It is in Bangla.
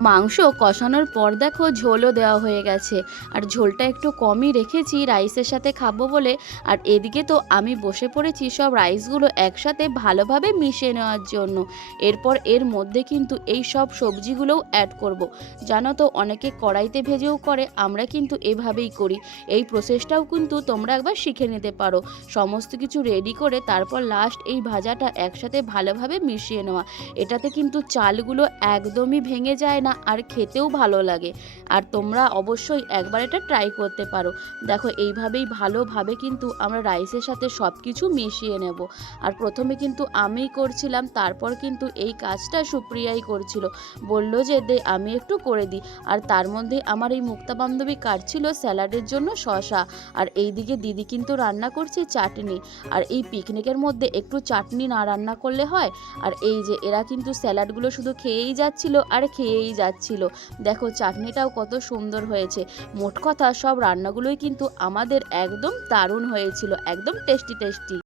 মাংস কষানোর পর দেখো ঝোলও দেওয়া হয়ে গেছে, আর ঝোলটা একটু কমই রেখেছি রাইসের সাথে খাবো বলে। আর এদিকে তো আমি বসে পড়েছি সব রাইসগুলো একসাথে ভালোভাবে মিশিয়ে নেওয়ার জন্য। এরপর এর মধ্যে কিন্তু এই সব সবজিগুলোও অ্যাড করব। জানো তো অনেকে কড়াইতে ভেজেও করে, আমরা কিন্তু এভাবেই করি। এই প্রসেসটাও কিন্তু তোমরা একবার শিখে নিতে পারো। সমস্ত কিছু রেডি করে তারপর লাস্ট এই ভাজাটা একসাথে ভালোভাবে মিশিয়ে নেওয়া। এটাতে কিন্তু চালগুলো একদমই ভেঙে যায় না, আর খেতেও ভালো লাগে। আর তোমরা অবশ্যই একবার এটা ট্রাই করতে পারো। দেখো এইভাবেই ভালোভাবে কিন্তু আমরা রাইসের সাথে সব কিছু মিশিয়ে নেব। আর প্রথমে কিন্তু আমিই করছিলাম, তারপর কিন্তু এই কাজটা সুপ্রিয়াই করছিল। বলল যে দে আমি একটু করে দিই। আর তার মধ্যে আমার এই মুক্তা বান্ধবী কাটছিল স্যালাডের জন্য শসা। আর এইদিকে দিদি কিন্তু রান্না করছে চাটনি। আর এই পিকনিকের মধ্যে একটু চাটনি না রান্না করলে হয়? আর এই যে এরা কিন্তু স্যালাডগুলো শুধু খেয়েই যাচ্ছিল আর খেয়েই যাচ্ছিল। দেখো চাটনিটাও কত সুন্দর হয়েছে। মোট কথা সব রান্নাগুলোই কিন্তু আমাদের একদম দারুণ হয়েছিল, একদম টেস্টি টেস্টি।